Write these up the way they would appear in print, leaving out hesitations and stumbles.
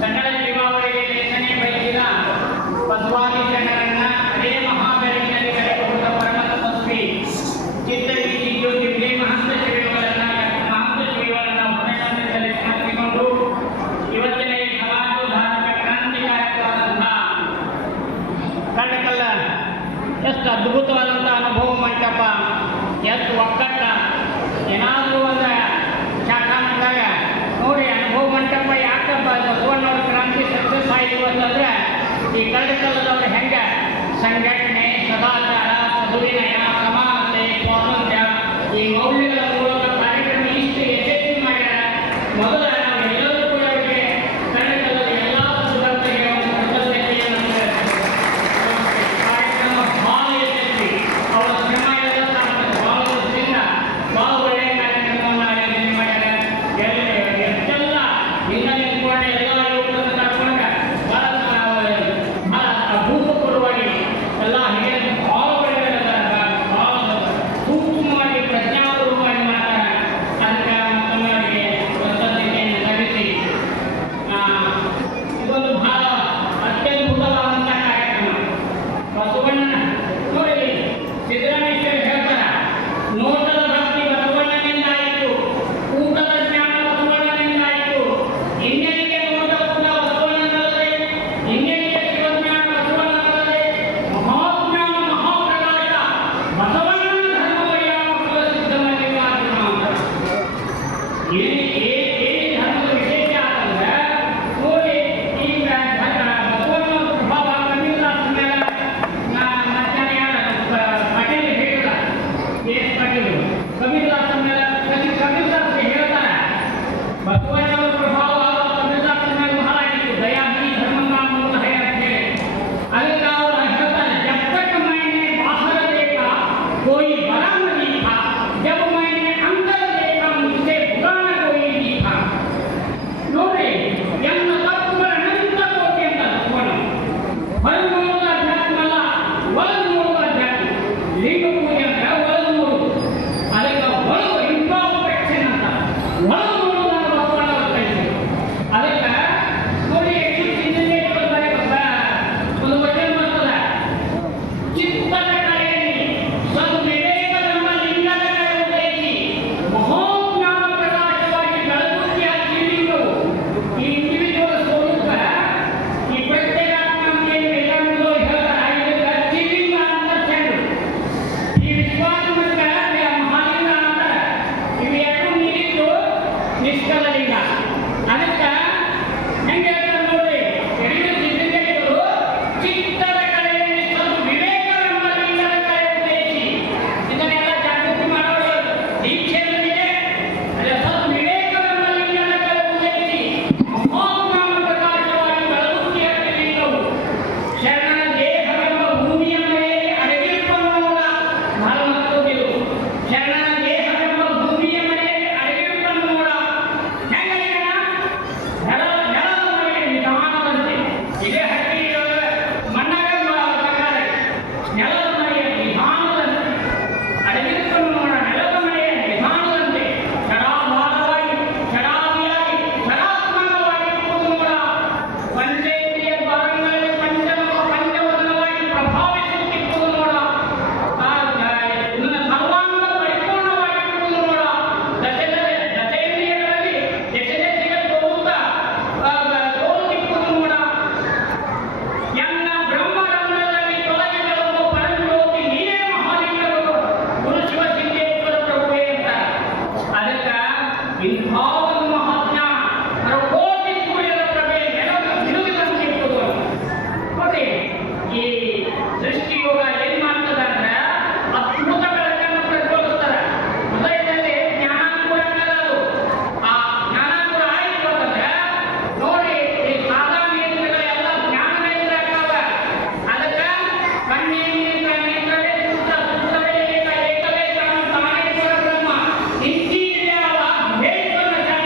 ಸಕಲ ಜೀವಾವಳಿಗೆ ಲೇಖನೆ ಬಯಸಿದ ಬಸವಾದಿ ಜನರನ್ನ ಅದೇ ಮಹಾಬೆಳಕಿನಲ್ಲಿ ಕರೆದುಕೊಂಡ ಪರಮ ತಪಸ್ವಿ ಚಿತ್ತವೀತಿ ಜ್ಯೋತಿ ವಿಜಯ ಮಹಂತ ಶ್ರೀಗಳನ್ನ ಅಭಿನಂದನೆ ಸಲ್ಲಿಸಿಕೊಂಡು ಇವತ್ತಿನ ಈ ಸಮಾಜೋದ್ಧಾರಕ ಕ್ರಾಂತಿಕಾರಕವಾದಂತಹ ಕಳ್ಳಕಲ್ಲ ಎಷ್ಟು ಅದ್ಭುತವಾದಂಥ ಅನುಭವ ಮಂಟಪ, ಎಷ್ಟು ಒಕ್ಕಟ್ಟ. ಏನಾದರೂ ಒಂದು ಶಾಖ ಮಾಡಿದಾಗ ನೋಡಿ ಅನುಭವ ಮಂಟಪ ಯಾಕೆ ಬಸವಣ್ಣವ್ರ ಕ್ರಾಂತಿ ಸಕ್ಸಸ್ ಆಯಿತು ಅಂತಂದ್ರೆ ಈ ಕಳ್ಳಕಲ್ಲದವ್ರು ಹೆಂಗೆ ಸಂಘಟನೆ, ಸದಾಚಾರ, ಸದುವಿನಯ, ಸಮಾನತೆ, ಸ್ವಾತಂತ್ರ್ಯ ಈ ಮೌಲ್ಯಗಳ ಮೂಲಕ ಕಾರ್ಯಕ್ರಮ ಇಷ್ಟು ಯಶಸ್ವಿ ಮಾಡ್ಯಾರ. ಮೊದಲ ನಾವೆಲ್ಲರೂ ಕೂಡ ಅವರಿಗೆ ಕಳ್ಳಕಲ್ಲದ ಎಲ್ಲ ಸುಧಾರಣೆಗೆ ಒಂದು ಕೃತಜ್ಞತೆಯನ್ನು ಕಾರ್ಯಕ್ರಮ ಭಾಳ ಯಶಸ್ವಿ. ಅವರ ಶ್ರಮ ಎಲ್ಲ ಸಾರ್ಥಕ. ಭಾಳ ವರ್ಷದಿಂದ ಭಾಳ ಒಳ್ಳೆಯ ಕಾರ್ಯಕ್ರಮವನ್ನು ಆಯೋಜನೆ ಮಾಡ್ಯಾರ. ಎಷ್ಟೆಲ್ಲ ಹಿಂದೆ ನಿಂತ್ಕೊಂಡು ಎಲ್ಲ ಯುವಕರನ್ನು ಕರ್ಕೊಂಡ ಭಾಳ ಅಭೂತಪೂರ್ವವಾಗಿ ಎಲ್ಲ ಹಿರಿಯ ಭಾಳ ಒಳ್ಳೆಯದಾದ ಭಾಳ ಸೂಕ್ಷ್ಮವಾಗಿ ಪ್ರಜ್ಞಾಪೂರ್ವವಾಗಿ ಮಾಡ್ತಾರೆ. ಅದಕ್ಕೆ ಮತ್ತೊಮ್ಮೆ ಅವರಿಗೆ ಕೃತಜ್ಞತೆಯನ್ನು ಸಲ್ಲಿಸಿ ಇದೊಂದು ಭಾಳ ಅತ್ಯದ್ಭುತವಾದಂಥ ಕಾರ್ಯಕ್ರಮ. ಬಸವಣ್ಣನ ನೋಡಿ ಸಿದ್ದರಾಮೇಶ್ವರ ಹೇಳ್ತಾರೆ, ನೋಟದ ಭಕ್ತಿ ಬಸವಣ್ಣನಿಂದ ಆಯಿತು, ಊಟದ ಜ್ಞಾನ ಬಸವಣ್ಣನಿಂದ ಆಯಿತು, ಇನ್ನೆಲ್ಲಿಗೆ ನೋಟ ಕೂಡ ಬಸವಣ್ಣನಲ್ಲದೆ, ಇನ್ನೆಲ್ಲಿಗೆ ಶಿವಜ್ಞಾನ ಬಸವಣ್ಣನಲ್ಲದೆ, ಮಹಾಜ್ಞಾನ ಮಹಾಪ್ರಕಾಶ ಬಸವಣ್ಣನ ಧರ್ಮವಯ್ಯ ಮಕ್ಕಳ ಸಿದ್ಧ ಮಲ್ಲಿಕಾರ್ಜುನ ಅಂತ. ಏನು ಧರ್ಮದ ವಿಶೇಷ ಅಂತಂದ್ರೆ ನೋಡಿ ಈಗ ಬಸವಣ್ಣನ ಪ್ರಭಾವ ಕಬೀರದಾಸರ ಮೇಲೆ ಮಧ್ಯಾಹ್ನ ಯಾರು ಪಟೇಲ್ ಹೇಳಿಲ್ಲ, ಎಸ್ ಪಟೇಲ್ ಕಬೀರದಾಸರ ಮೇಲೆ ಕಬೀರದಾಸರು ಹೇಳ್ತಾರೆ ಬಸವಣ್ಣವರ ಪ್ರಭಾವ ಕಬೀರದಾಸರ ಮೇಲೆ ಬಹಳ ಆಗಿತ್ತು. ದಯಾದಿ ಧರ್ಮನ ಮೂಲ ಹಯ ಅಂತ ಹೇಳಿ ಅದಕ್ಕೆ ಅವರು ಹೇಳ್ತಾರೆ, ಜಬ್ಬಟ್ಟು ಮೈನೆ ಬಾಹರ ದೇಖಾ ಕೋಯಿ ಬರಾಮ ದೀಖಾ, ಜಬ ಮೈನೆ ಅಂತರ ದೇಖಾ ಮುझसे ಪುರಾಣ ಕೋಯಿ ದೀಖಾ. ನೋಡಿ ಎನ್ನ ತತ್ವಗಳ ಅನಂತ ಕೋಟಿ ಅಂತ ಬಸವಣ್ಣ. ಹೊರಗೆ ನೋಡುವ ಅಧ್ಯಾತ್ಮ ಅಲ್ಲ, ಒಳಗೆ ನೋಡುವ ಅಧ್ಯಾತ್ಮ. ಲಿಂಗ ಪೂಜೆ ಅಂದ್ರೆ ಒಳಗೆ ನೋಡುವುದು, ಅದಕ್ಕೆ ಒಳಗೆ ಇಂಟ್ರಾಸ್ಪೆಕ್ಷನ್ ಅಂತ ಒಳಗೆ ನೋಡುವುದನ್ನು ಬಸವಣ್ಣವರು ಕಲಿಸಿದರು. ಅದಕ್ಕೆ ನೋಡಿ ಒಂದು ವಚನ ಬರ್ತದೆ, ಚಿತ್ತದ ಕಲೆಯಲ್ಲಿ ಸದ್ವಿವೇಕವೆಂಬ ಲಿಂಗದ ಕಡೆ ಉದಯಿಸಿ ಮಹೋಜ್ಞಾನ ಪ್ರಕಾಶವಾಗಿ ಬೆಳಗುತ್ತಿಯ ಜೀವಿಗಳು. ಈ ಇಂಡಿವಿಜುವಲ್ ಸ್ವರೂಪ ಈ ಪ್ರತ್ಯೇಕಾತ್ಮ ಏನು ವೇದಾಂತಗಳು ಹೇಳ್ತಾರೆ, ಇದಕ್ಕೆ ಜೀವಿಂಗ ಅಂಡರ್ಸ್ಟ್ಯಾಂಡ್. ಈ ವಿಶ್ವಾಸ ಮತ್ತು ಮಹಾಲಿಂಗ ಅಂತಾರೆ, ಇವು ಎರಡು ನೀರಿದ್ದು ನಿಷ್ಕಲ ಲಿಂಗ. ಅದಕ್ಕೆ ಹೆಂಗೆ ಹೇಳ್ತಾರೆ ನೋಡಿ, ಯಡಿಯೂರು ಸಿದ್ಧಗಂಗೆಗಳು ಚಿತ್ತದ ಕಲೆಯಲ್ಲಿ ಸದ್ವಿವೇಕವೆಂಬ ಲಿಂಗದ ಕಡೆ ಉದ್ದೇಶಿ. ಇದನ್ನೆಲ್ಲ ಜಾಗೃತಿ ಮಾಡೋರು ದೀಕ್ಷೆಯಲ್ಲಿದೆ. ಅದೇ ಸದ್ವಿವೇಕವೆಂಬ ಲಿಂಗದ ಕಡೆ ಉದ್ದೇಶಿ ಮಹೋಜ್ಞಾನ ಪ್ರಕಾಶವಾಗಿ ಬೆಳಗುತ್ತಿಯ ಲಿಂಗವು. ಶರಣನ ದೇಹವೆಂಬ ಭೂಮಿಯ ಮೇಲೆ ಅಡಗಿರುವವನೋಡ ಬಹಳ ಮಹತ್ವವಿದು. ಶರಣನ ದೇಹವೆಂಬ ಭೂಮಿಯ ಮೇಲೆ ಅಡಗಿರುವವನೋಡ ಹೆಂಗನ ನೆಲದ ಮೇಲೆ ನಿಧಾನದಂತೆ. ಇದೇ ಹಕ್ಕಿ ಮಣ್ಣಾಗ ಪ್ರಕಾರ ನೆಲದ ಮನೆಯ ನಿಧಾನದಂತೆ ಅಡಗಿರುವವನೋಡ ನೆಲದ ಮನೆಯ ನಿಧಾನದಂತೆ ಚಡಾಭಾರವಾಗಿ ಚಡಾದಿಯಾಗಿ ಚಡಾತ್ಮಕವಾಗಿರುವುದು ನೋಡ. ಪಂಚೇಂದ್ರಿಯ ಭಾಗಗಳಲ್ಲಿ ಪಂಚವರ್ಣವಾಗಿ ಪ್ರಭಾವಿಸುತ್ತಿರುವುದು ನೋಡ. ಸರ್ವಾಂಗ ಪರಿಪೂರ್ಣವಾಗಿರುವುದು ನೋಡ. ದಶೇಂದ್ರಿಯಗಳಲ್ಲಿ ದಶದಶೆಗೆ ತೋರುತ್ತಾ ತೋರುತ್ತಿರುವುದು ನೋಡ. ಎನ್ನ ಬ್ರಹ್ಮರಂಧ್ರದಲ್ಲಿ ತೊಲಗಿ ಬರುವ ಪರಂಜ್ಯೋತಿ ನೀನೇ ಮಹಾಲಿಂಗಗಳು ಗುರು ಶಿವ ಸಿದ್ದೇಶ್ವರ ಪ್ರಭುವೇ ಅಂತ. ಅದಕ್ಕೆ ಇಂಥ ಒಂದು ಮಹಾಜ್ಞಾನ ಕೋಟಿ ಸೂರ್ಯನ ಪ್ರಭೆ ನಿಲುಗಿದಂತಿರುವುದು. ನೋಡಿ ಈ ಸೃಷ್ಟಿಯೋಗ ಏನ್ ಮಾಡ್ತದ ಅಂದ್ರೆ ಅದ್ಭುತ ಬೆಳಕನ್ನು ಪ್ರಜ್ವಲಿಸ್ತಾರೆ. ಹೃದಯದಲ್ಲಿ ಜ್ಞಾನಾಂಕುರ ಅನ್ನೋದು. ಆ ಜ್ಞಾನಾಂಕುರ ಆಯ್ತು ಅಂತಂದ್ರೆ ನೋಡಿ ಈ ಸಾಧಾ ನೇತ್ರಗಳೆಲ್ಲ ಜ್ಞಾನ ನೇತ್ರ ಆಗ್ತಾವ. ಅದಕ್ಕೆ ಕಣ್ಣೇಂದ್ರ ನೇತ್ರವೇ ಶುದ್ಧ, ಶುದ್ಧವೇ ಏಕ, ಏಕವೇ ತಾನು ತಾನೇ ಪರಬ್ರಹ್ಮ. ಇಂಚೀರ್ಯಾವ ಭೇದವನ್ನು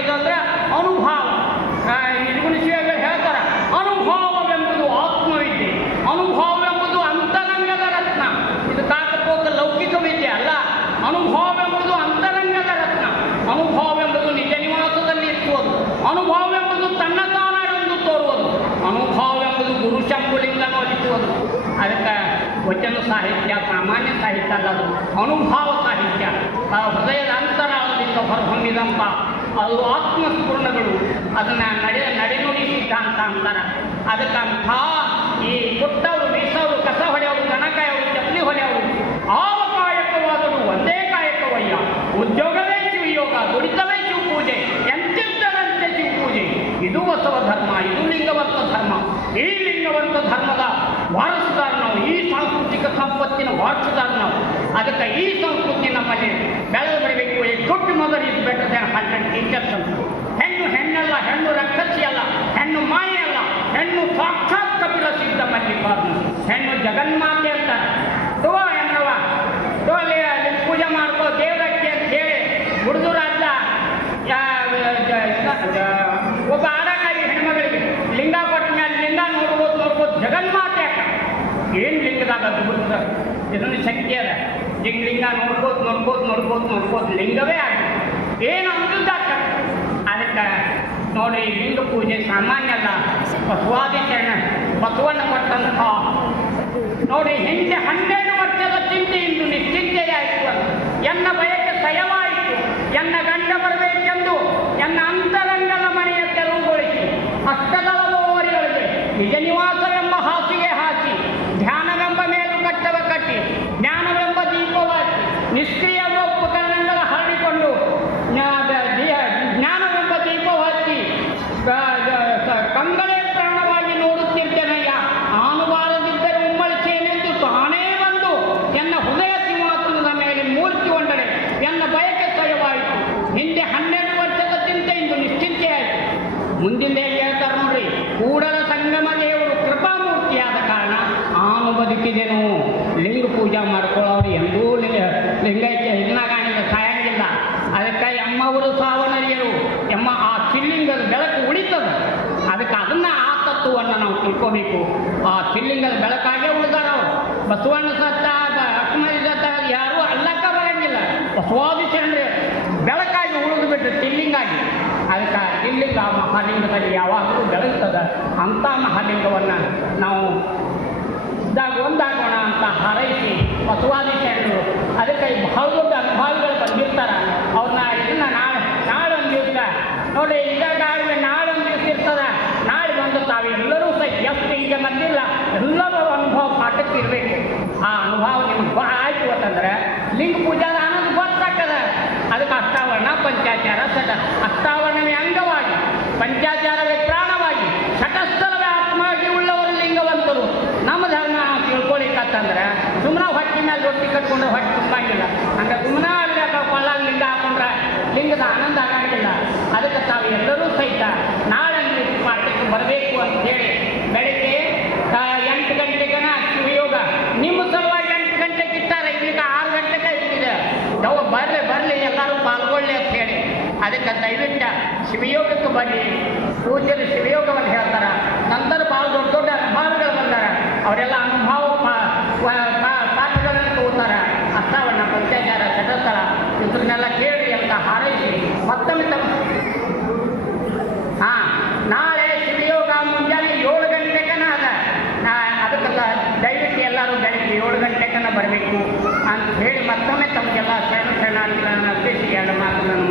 ಏನದಂದ್ರೆ ಅನುಭಾವ. ನಿರ್ಗುಣಿಸಿಗಳು ಹೇಳ್ತಾರೆ, ಅನುಭವವೆಂಬುದು ಆತ್ಮವಿದ್ಯೆ, ಅನುಭವವೆಂಬುದು ಅಂತರಂಗದ ರತ್ನ. ಇದು ಕಾಕಪೋಕ ಲೌಕಿಕ ವಿದ್ಯೆ ಅಲ್ಲ. ಅನುಭವವೆಂಬುದು ಅಂತರಂಗದ ರತ್ನ. ಅನುಭವವೆಂಬುದು ನಿಜ ನಿವಾಸದಲ್ಲಿ ಇರುವುದು. ಅನುಭವವೆಂಬುದು ತನ್ನ ತಾನಾಡೆಂದು ತೋರುವುದು. ಅನುಭವವೆಂಬುದು ಗುರು ಶಂಭುಲಿಂಗನ ಒಲಿಸುವುದು. ಅದಕ್ಕೆ ವಚನ ಸಾಹಿತ್ಯ ಸಾಮಾನ್ಯ ಸಾಹಿತ್ಯ ಅಲ್ಲದು, ಅನುಭವ ಸಾಹಿತ್ಯ. ಹೃದಯದ ಅಂತರಾಳದಿಂದ ಹೊರಹೊಮ್ಮಿದಂಥ ಅದು ಆತ್ಮಸ್ಫುರಣಗಳು. ಅದನ್ನು ನಡೆನುಡಿ ಸಿದ್ಧಾಂತ ಅಂತಾರೆ. ಅದಕ್ಕಂಥ ಈ ಕೊಟ್ಟವರು, ಬೀಸವರು, ಕಸ ಹೊಡೆಯವರು, ದನ ಕಾಯವರು, ಚಪ್ಪಲಿ ಹೊಡೆಯವರು ಆವ ಕಾಯಕವಾದರೂ ಒಂದೇ ಕಾಯಕವಯ್ಯ. ಉದ್ಯೋಗವೇ ಶಿವಯೋಗ, ದುಡಿತವೇ ಶಿವಪೂಜೆ, ಎಂತಿದ್ದರಂತೆ ಶಿವಪೂಜೆ. ಇದು ಬಸವ ಧರ್ಮ, ಇದು ಲಿಂಗವಂತ ಧರ್ಮ. ಈ ಲಿಂಗವಂತ ಧರ್ಮದ ವಾರಸುದಾರ ನಾವು, ಈ ಸಾಂಸ್ಕೃತಿಕ ಸಂಪತ್ತಿನ ವಾರಸುದಾರ ನಾವು. ಅದಕ್ಕೆ ಈ ಸಂಸ್ಕೃತಿ ನಮ್ಮಲ್ಲಿ ಬೆಳೆದು ಬರಬೇಕು. ಈ good mother is better than 100 teachers ಅಂತ. ಹೆಣ್ಣು ಹೆಣ್ಣಲ್ಲ, ಹೆಣ್ಣು ರಕ್ಕಸಿ ಅಲ್ಲ, ಹೆಣ್ಣು ಮಾಯೆ ಅಲ್ಲ, ಹೆಣ್ಣು ಸಾಕ್ಷಾತ್ ಕಪಿಲ ಸಿದ್ಧ ಮಲ್ಲಿಕಾರ್ಜುನ. ಹೆಣ್ಣು ಜಗನ್ಮಾತೆ ಅಂತಾರೆ. ತೋ ಹೆಣ್ಣವ ತೋಲಿ ಪೂಜೆ ಮಾಡ್ಕೋ ದೇವರಕ್ಕೆ ಅಂತ ಹೇಳಿ ಹುಡುಗರು ರಾಜ್ಯ ಒಬ್ಬ ಆಡಕ್ಕಾಗಿ ಹೆಣ್ಮಗಳಿಗೆ ಲಿಂಗ ಕೊಟ್ಟ ಮೇಲೆ ಲಿಂಗ ನೋಡ್ಬೋದು ಜಗನ್ಮಾತೆ ಅಕ್ಕ. ಏನು ಲಿಂಗದಾಗ ಅದು ಇದನ್ನು ಶಕ್ತಿ ಅದ. ಲಿಂಗ ನೋಡ್ಬೋದು ಲಿಂಗವೇ ಆಗಿ ಏನು ಅಂದಕ್ಕ. ಅದಕ್ಕೆ ನೋಡಿ, ಲಿಂಗ ಪೂಜೆ ಸಾಮಾನ್ಯ ಅಲ್ಲ. ಬಸವಾದಿ ಶರಣ ಬಸವಣ್ಣ ಕೊಟ್ಟಂಥ ನೋಡಿ, ಹಿಂದೆ 12 ವರ್ಷದ ಚಿಂತೆ ಇಂದು ನಿಶ್ಚಿಂತೆಯಾಯಿತು ಅಂತ. ಎನ್ನ ಬಯಕೆ ಸಯವಾಯಿತು, ಎನ್ನ ಗಂಡ ಬರಬೇಕೆಂದು ಎನ್ನ ಅಂತರಂಗದ ಮನೆಯ ತೆರವುಗೊಳಿಸಿ ಅಷ್ಟದಳವರಿಗೆ ನಿಜ ನಿವಾಸವೆಂಬ ಹಾಸಿಗೆ ಹಾಕಿ, ಧ್ಯಾನವೆಂಬ ಮೇಲುಕಟ್ಟವ ಕಟ್ಟಿ, ಜ್ಞಾನವೆಂಬ ದೀಪವಾಗಿ ನಿಷ್ಕ್ರಿಯ ಉಪಕರಣಗಳ ಹರಡಿಕೊಂಡು ಜ್ಞಾನವೆಂಬ ದೀಪ ಹಚ್ಚಿ ಕಂಗಳೇ ಪ್ರಾಣವಾಗಿ ನೋಡುತ್ತಿದ್ದೇನಯ್ಯ. ಆನುವಾರದಿದ್ದರೆ ಉಮ್ಮಳಿಸೇನೆಂದು ತಾನೇ ಬಂದು ಎನ್ನ ಹೃದಯ ಸಿಂಹಾಸನದ ಮೇಲೆ ಮೂರ್ತಿ ಒಂದಡೆ ಎನ್ನ ಬಯಕೆ ಸಯವಾಯಿತು. ಹಿಂದೆ 12 ವರ್ಷದ ಚಿಂತೆ ಇಂದು ನಿಶ್ಚಿಂತೆಯಾಯಿತು. ಮುಂದಿನ ಹೇಳ್ತಾರೆ ನೋಡ್ರಿ, ಕೂಡಲ ಸಂಗಮ ದೇವರು ಕೃಪಾಮೂರ್ತಿಯಾದ ಕಾರಣ ಆನು ಬದುಕಿದೆನು. ಲಿಂಗ ಪೂಜಾ ಮಾಡ್ಕೊಳ್ಳೋರು ಎಂದೂ ಲಿಂಗೈಕ್ಯ ಇದನ್ನಾಗಿಲ್ಲ, ಸಾಯಂಗಿಲ್ಲ. ಅದಕ್ಕೆ ಎಮ್ಮವರು ಸಾವನರಿಯರು ಎಮ್ಮ ಆ ಶಿವಲಿಂಗದ ಬೆಳಕು ಉಳಿತದ. ಅದಕ್ಕೆ ಅದನ್ನು ಆ ತತ್ವವನ್ನು ನಾವು ತಿಳ್ಕೋಬೇಕು. ಆ ಶಿವಲಿಂಗದ ಬೆಳಕಾಗೇ ಉಳಿದಾರ ಅವರು. ಬಸವಣ್ಣ ಸತ್ತ, ಅಕ್ಕಮರಿ ಸತ್ತ ಯಾರೂ ಅಲ್ಲಕ್ಕ ಬರಂಗಿಲ್ಲ. ಬಸವಾದಿ ಶರಣರೇ ಬೆಳಕಾಗಿ ಉಳಿದು ಬಿಟ್ಟು ತಿಲ್ಲಿಂಗಾಗಿ. ಅದಕ್ಕೆ ತಿಲ್ಲಿಂಗ ಮಹಾಲಿಂಗದಲ್ಲಿ ಯಾವಾಗಲೂ ಬೆಳಗ್ತದ. ಅಂಥ ಮಹಾಲಿಂಗವನ್ನು ನಾವು ಒಂದಾಗೋಣ ಅಂತ ಹಾರೈಸಿ ಬಸವಾದಿ ಶರಣರು ಅದಕ್ಕೆ ಬಹಳ ದೊಡ್ಡ ಅನುಭವಿಗಳು ಬಂದಿರ್ತಾರೆ. ಅವ್ರನ್ನ ಇದನ್ನು ನಾಳೆ ಒಂದು ದಿವಸ ನೋಡಿ, ಈಗ ನಾಳೆ ಒಂದು ದಿವಸ ಇರ್ತದೆ. ನಾಳೆ ಬಂದು ತಾವೆಲ್ಲರೂ ಸಹ ಎಷ್ಟು ಈಗ ಬಂದಿಲ್ಲ, ಎಲ್ಲರೂ ಅನುಭವ ಪಾಠಕ್ಕೆ ಇರಬೇಕು. ಆ ಅನುಭವ ನಿಮ್ಗೆ ಆಯ್ತು ಅಂತಂದ್ರೆ ಲಿಂಗ ಪೂಜಾದ ಅನ್ನೋದು ಗೊತ್ತಾಗ್ತದೆ. ಅದಕ್ಕೆ ಅಷ್ಟಾವರಣ, ಪಂಚಾಚಾರ, ಅಷ್ಟಾವರಣವೇ ಅಂಗವಾಗಿ, ಪಂಚಾಚಾರವೇ ಪ್ರಾಣವಾಗಿ, ಶಟಸ್ಥಲವೇ ಆತ್ಮವಾಗಿ ಉಳ್ಳವರು ಲಿಂಗವಂತರು. ನಮ್ಮ ಧರ್ಮ ತಿಳ್ಕೊಳಿಕತ್ತಂದ್ರೆ ಸುಮ್ಮನೆ ಹೊಟ್ಟೆ ಮೇಲೆ ರೊಟ್ಟಿ ಕಟ್ಕೊಂಡ್ರೆ ಹೊಟ್ಟೆ ತುಂಬಂಗಿಲ್ಲ. ಹಂಗೆ ಸುಮ್ಮನೆ ಅಲ್ಲಿ ಕೊಳ್ಳಾಗ ಲಿಂಗ ಹಾಕೊಂಡ್ರೆ ಲಿಂಗದ ಆನಂದ ಆಗಂಗಿಲ್ಲ. ಅದಕ್ಕೆ ತಾವು ಎಲ್ಲರೂ ಸಹಿತ ನಾಳೆ ಪಾಠಕ್ಕೆ ಬರಬೇಕು ಅಂತ ಹೇಳಿ ಬೆಳಿಗ್ಗೆ 8 ಗಂಟೆಗನ ಶಿವಯೋಗ ನಿಮ್ಮ ಸಲುವಾಗಿ 8 ಗಂಟೆಗೆ ಇಟ್ಟಾರೆ. ಈಗ 6 ಗಂಟೆಗೆ ಇಟ್ಟಿದೆ. ನಾವು ಬರಲಿ ಎಲ್ಲರೂ ಪಾಲ್ಗೊಳ್ಳಿ ಅಂತ ಹೇಳಿ ಅದಕ್ಕೆ ದಯವಿಟ್ಟು ಶಿವಯೋಗಕ್ಕೆ ಬನ್ನಿ. ಪೂಜ್ಯರು ಶಿವಯೋಗವನ್ನು ಹೇಳ್ತಾರೆ. ನಂತರ ಭಾಳ ದೊಡ್ಡ ದೊಡ್ಡ ಅನುಭವಗಳು ಬಂದಾರ. ಅವರೆಲ್ಲ ಅನುಭವ ಪಾಠಗಳನ್ನು ತಗೋತಾರೆ. ಅಷ್ಟಾವರಣ, ಪಂಚಾಚಾರ, ಶಟಸ್ಥಳ ಇದ್ರನ್ನೆಲ್ಲ ಕೇಳಿ ಅಂತ ಹಾರೈಸಿ ಮತ್ತೊಮ್ಮೆ ನಾಳೆ ಶಿವಯೋಗ ಮುಂಜಾನೆ 7 ಗಂಟೆಗನ ಅದ. ಅದಕ್ಕೆ ದಯವಿಟ್ಟು ಎಲ್ಲರೂ ಬೆಳಗ್ಗೆ 7 ಗಂಟೆಗನ ಬರಬೇಕು ಅಂತ ಹೇಳಿ ಮತ್ತೊಮ್ಮೆ ತಮಗೆಲ್ಲ ಶರಣಾರ್ಥಿಗಳನ್ನು ಅರ್ಪಿಸಿ 2 ಮಾತುಗಳನ್ನು